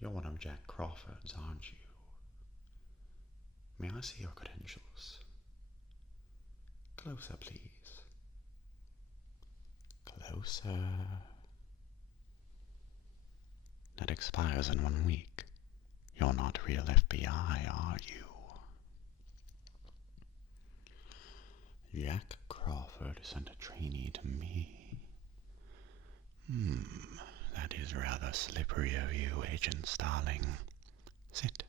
You're one of Jack Crawford's, aren't you? May I see your credentials? Closer, please. Closer. That expires in 1 week. You're not real FBI, are you? Jack Crawford sent a trainee to me. That is rather slippery of you, Agent Starling. Sit,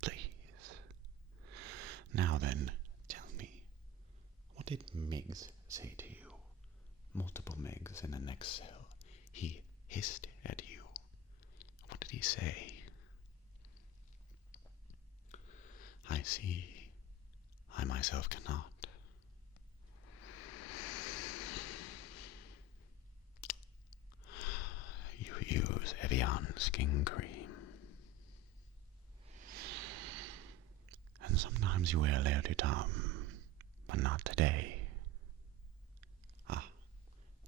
please. Now then, tell me, what did Miggs say to you? Multiple Miggs in the next cell. He hissed at you. What did he say? I see. I myself cannot. You use Evian skin cream. And sometimes you wear l'air du temps, but not today. Ah,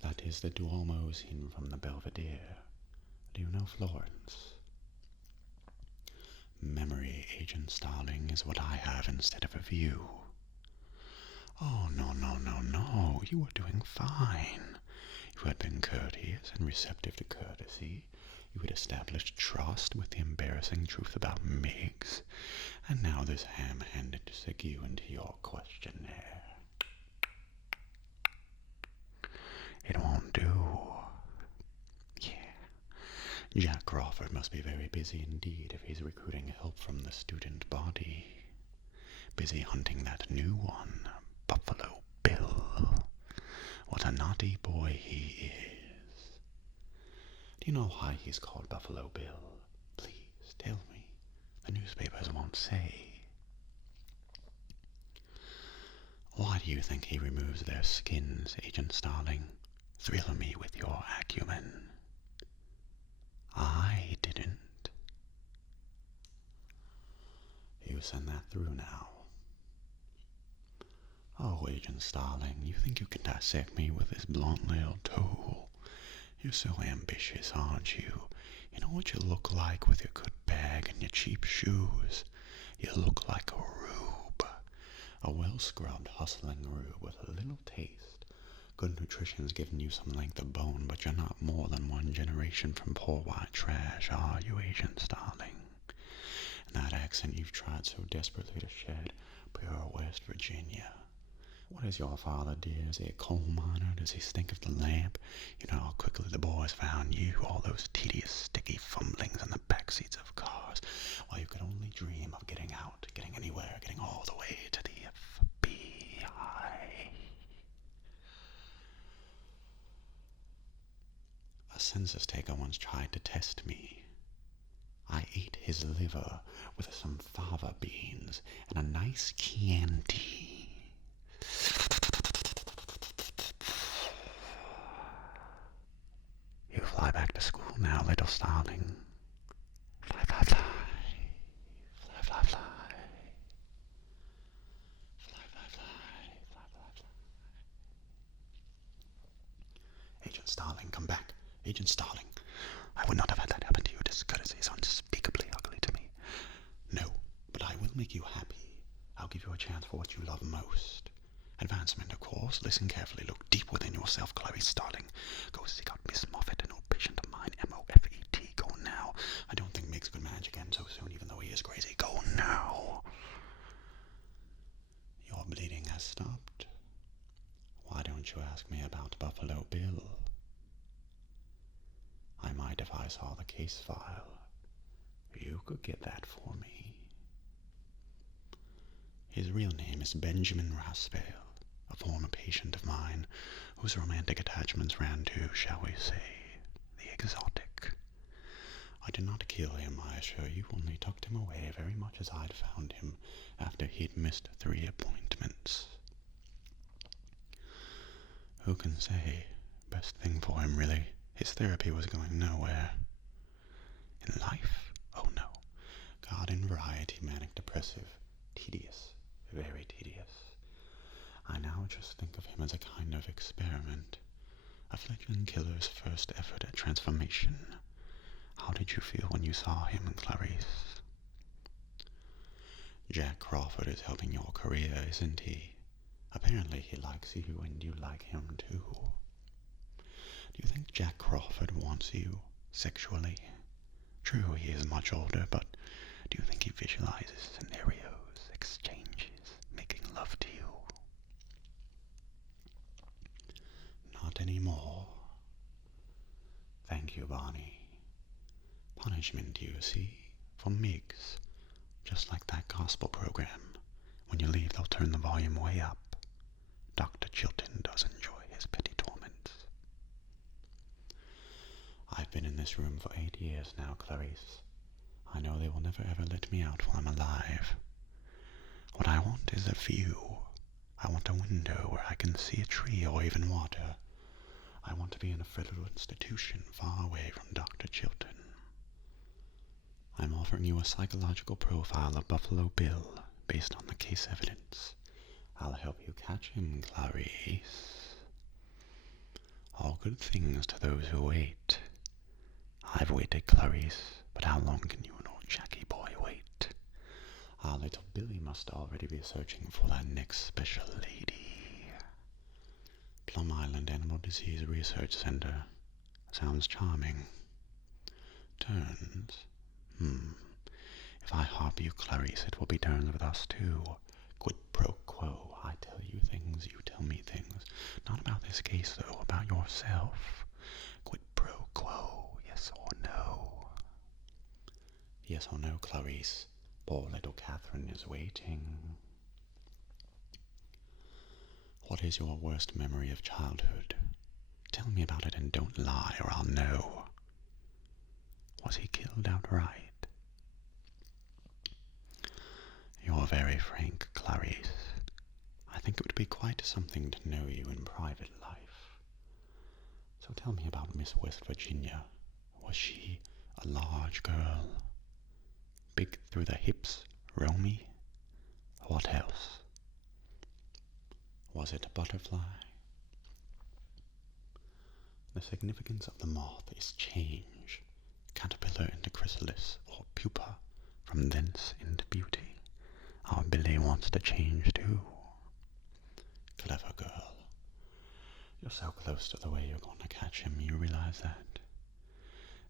that is the Duomo scene from the Belvedere. Do you know Florence? Memory, Agent Starling, is what I have instead of a view. Oh, no, no, no, no. You were doing fine. You had been courteous and receptive to courtesy. You had established trust with the embarrassing truth about Miggs. And now this ham-handed segue into your questionnaire. It won't do. Yeah. Jack Crawford must be very busy indeed if he's recruiting help from the student body. Busy hunting that new one, Buffalo Bill. What a naughty boy he is. Do you know why he's called Buffalo Bill? Please, tell me. The newspapers won't say. Why do you think he removes their skins, Agent Starling? Thrill me with your acumen. I didn't. You send that through now. Oh, Agent Starling, you think you can dissect me with this blunt little tool? You're so ambitious, aren't you? You know what you look like with your good bag and your cheap shoes? You look like a rube. A well-scrubbed, hustling rube with a little taste. Good nutrition's giving you some length of bone, but you're not more than one generation from poor white trash, are you, Agent Starling? And that accent you've tried so desperately to shed, pure West Virginia. What is your father, dear? Is he a coal miner? Does he stink of the lamp? You know how quickly the boys found you, all those tedious, sticky fumblings in the back seats of cars, while you could only dream of getting out, getting anywhere, getting all the way to the FBI. A census taker once tried to test me. I ate his liver with some fava beans and a nice Chianti. You fly back to school now, little starling. Fly, fly, fly. Fly, fly, fly. Fly, fly, fly. Fly, fly, fly. Agent Starling, come back. Agent Starling. I would not have had that happen to you. Discourtesy is unspeakably ugly to me. No, but I will make you happy. I'll give you a chance for what you love most. Advancement, of course. Listen carefully. Look deep within yourself, Chloe Starling. Go seek out Miss Moffat, an old patient of mine, M-O-F-E-T. Go now. I don't think Miggs could manage again so soon, even though he is crazy. Go now. Your bleeding has stopped. Why don't you ask me about Buffalo Bill? I might if I saw the case file. You could get that for me. His real name is Benjamin Raspail, a former patient of mine whose romantic attachments ran to, shall we say, the exotic. I did not kill him, I assure you, only tucked him away very much as I'd found him after he'd missed 3 appointments. Who can say? Best thing for him, really. His therapy was going nowhere. In life? Oh no. Garden variety, manic depressive, tedious, very tedious. I now just think of him as a kind of experiment, a fledgling killer's first effort at transformation. How did did you feel when you saw him, Clarice? Jack Crawford is helping your career, isn't he? Apparently he likes you and you like him too. Do you think Jack Crawford wants you sexually? True, he is much older, but do you think he visualizes scenarios, exchanges, making love to you? Not anymore. Thank you, Barney. Punishment, you see, for Miggs. Just like that gospel program. When you leave, they'll turn the volume way up. Dr. Chilton does enjoy his petty torments. I've been in this room for 8 years now, Clarice. I know they will never ever let me out while I'm alive. What I want is a view. I want a window where I can see a tree or even water. I want to be in a federal institution far away from Dr. Chilton. I'm offering you a psychological profile of Buffalo Bill based on the case evidence. I'll help you catch him, Clarice. All good things to those who wait. I've waited, Clarice, but how long can you and old Jackie boy wait? Our little Billy must already be searching for that next special lady. Plum Island Animal Disease Research Center. Sounds charming. Turns. If I harp you, Clarice, it will be turns with us too. Quid pro quo. I tell you things, you tell me things. Not about this case, though, about yourself. Quid pro quo. Yes or no? Yes or no, Clarice? Poor little Catherine is waiting. What is your worst memory of childhood? Tell me about it and don't lie, or I'll know. Was he killed outright? You're very frank, Clarice. I think it would be quite something to know you in private life. So tell me about Miss West Virginia. Was she a large girl? Big through the hips, Romy? What else? Was it a butterfly? The significance of the moth is change, caterpillar into chrysalis or pupa, from thence into beauty. Our Billy wants to change too. Clever girl. You're so close to the way you're going to catch him, you realize that?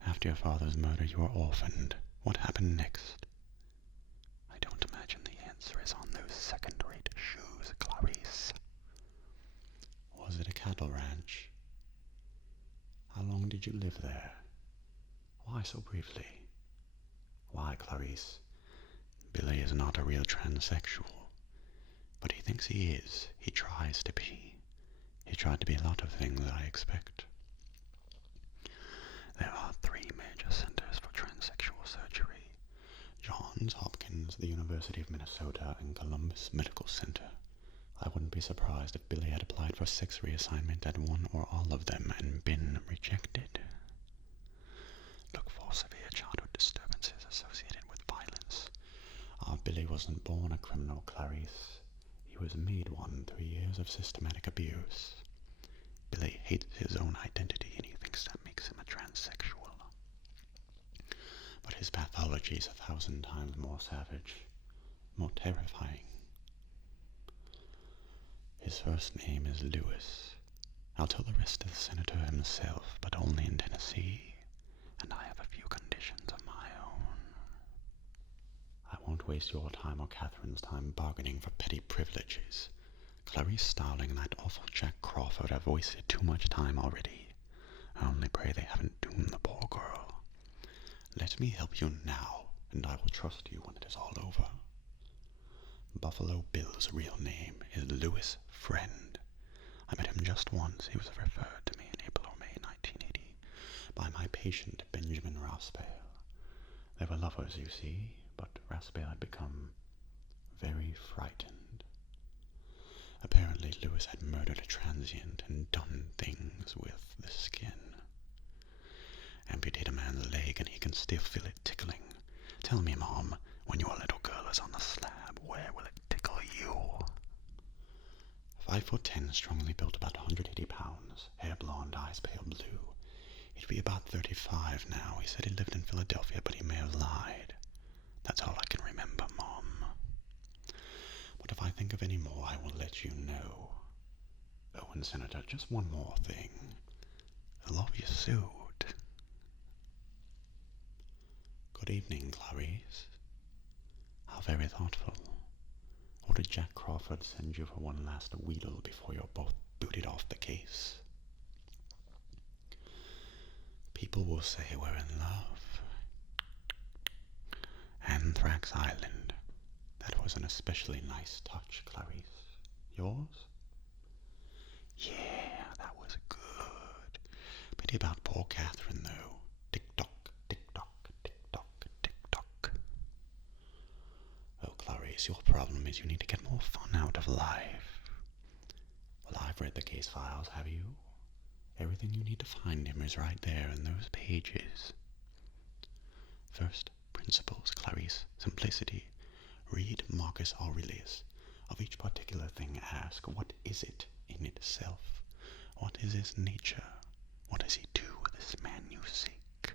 After your father's murder, you were orphaned. What happened next? I don't imagine the answer is on those second-rate shoes, Clarice. Was it a cattle ranch? How long did you live there? Why so briefly? Why, Clarice? Billy is not a real transsexual, but he thinks he is. He tries to be. He tried to be a lot of things, I expect. There are 3 major centers for transsexual surgery. Johns Hopkins, the University of Minnesota, and Columbus Medical Center. I wouldn't be surprised if Billy had applied for sex reassignment at one or all of them and been rejected. Look for severe childhood disturbances associated with violence. Our Billy wasn't born a criminal, Clarice. He was made one through years of systematic abuse. Billy hates his own identity and he thinks that makes him a transsexual. But his pathology is 1,000 times more savage, more terrifying. His first name is Lewis. I'll tell the rest to the senator himself, but only in Tennessee, and I have a few conditions of my own. I won't waste your time or Catherine's time bargaining for petty privileges. Clarice Starling and that awful Jack Crawford have wasted too much time already. I only pray they haven't doomed the poor girl. Let me help you now, and I will trust you when it is all over. Buffalo Bill's real name is Louis Friend. I met him just once. He was referred to me in April or May 1980 by my patient Benjamin Raspale. They were lovers, you see, but Raspale had become very frightened. Apparently Lewis had murdered a transient and done things with the skin. Amputate a man's leg and he can still feel it tickling. Tell me, Mom, when your little girl is on the slab, where will it tickle you? 5'10", strongly built, about 180 pounds, hair blonde, eyes pale blue. It be about 35 now. He said he lived in Philadelphia, but he may have lied. That's all I can remember, Mom. But if I think of any more, I will let you know. Oh, and Senator, just one more thing. I love your suit. Good evening, Clarice. How very thoughtful. Or did Jack Crawford send you for one last wheedle before you're both booted off the case? People will say we're in love. Anthrax Island. That was an especially nice touch, Clarice. Yours? Yeah, that was good. Pity about poor Catherine, though. Tick-tock, tick-tock, tick-tock, tick-tock. Oh, Clarice, your problem is you need to get more fun out of life. Well, I've read the case files, have you? Everything you need to find him is right there in those pages. First, principles, Clarice, simplicity. Read Marcus Aurelius. Of each particular thing ask, what is it in itself? What is his nature? What does he do with this man you seek?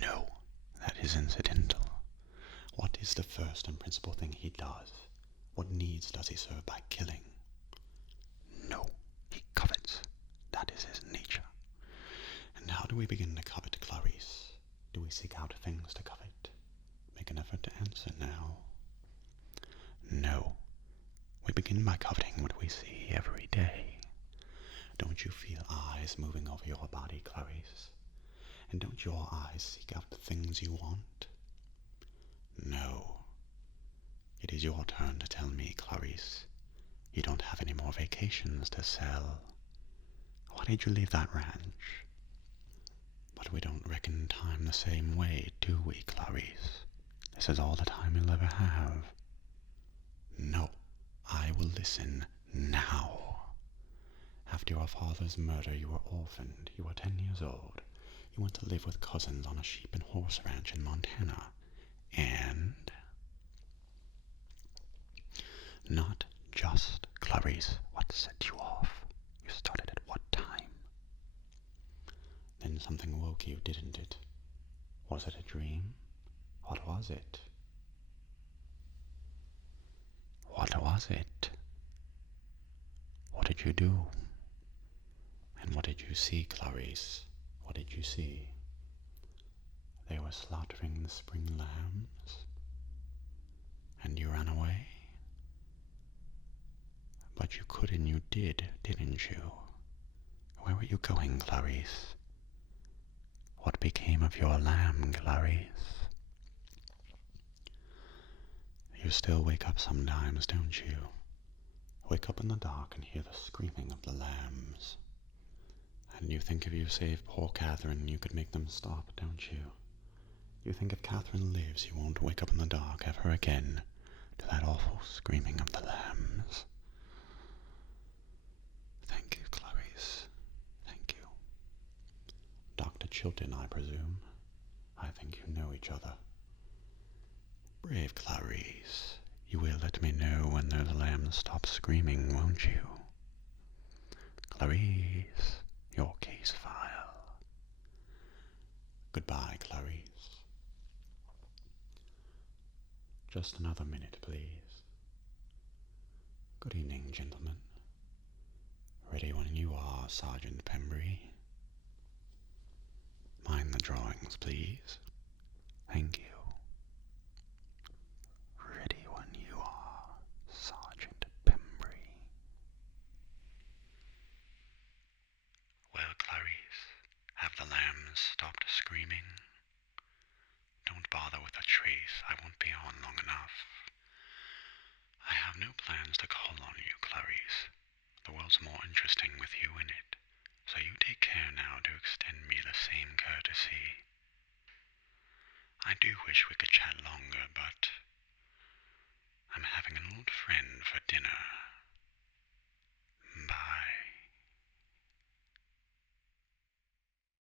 No, that is incidental. What is the first and principal thing he does? What needs does he serve by killing? No, he covets. That is his nature. And how do we begin to covet, Clarice? Do we seek out things to covet? Make an effort to answer now. No. We begin by coveting what we see every day. Don't you feel eyes moving over your body, Clarice? And don't your eyes seek out the things you want? No. It is your turn to tell me, Clarice. You don't have any more vacations to sell. Why did you leave that ranch? But we don't reckon time the same way, do we, Clarice? This is all the time you'll ever have. No, I will listen now. After your father's murder, you were orphaned. You were 10 years old. You went to live with cousins on a sheep and horse ranch in Montana. And... not just, Clarice, what set you off? You started at what time? Then something woke you, didn't it? Was it a dream? What was it? What was it? What did you do? And what did you see, Clarice? What did you see? They were slaughtering the spring lambs, and you ran away? But you could and you did, didn't you? Where were you going, Clarice? What became of your lamb, Clarice? You still wake up sometimes, don't you? Wake up in the dark and hear the screaming of the lambs. And you think if you save poor Catherine, you could make them stop, don't you? You think if Catherine lives, you won't wake up in the dark ever again to that awful screaming of the lambs. Thank you, Clarice. Thank you. Dr. Chilton, I presume. I think you know each other. Brave Clarice, you will let me know when those lambs stop screaming, won't you? Clarice, your case file. Goodbye, Clarice. Just another minute, please. Good evening, gentlemen. Ready when you are, Sergeant Pembry. Mind the drawings, please. Thank you. Ready when you are, Sergeant Pembry. Well, Clarice, have the lambs stopped screaming? Don't bother with the trace. I won't be on long enough. I have no plans to call on you, Clarice. The world's more interesting with you in it, so you take care now to extend me the same courtesy. I do wish we could chat longer, but I'm having an old friend for dinner.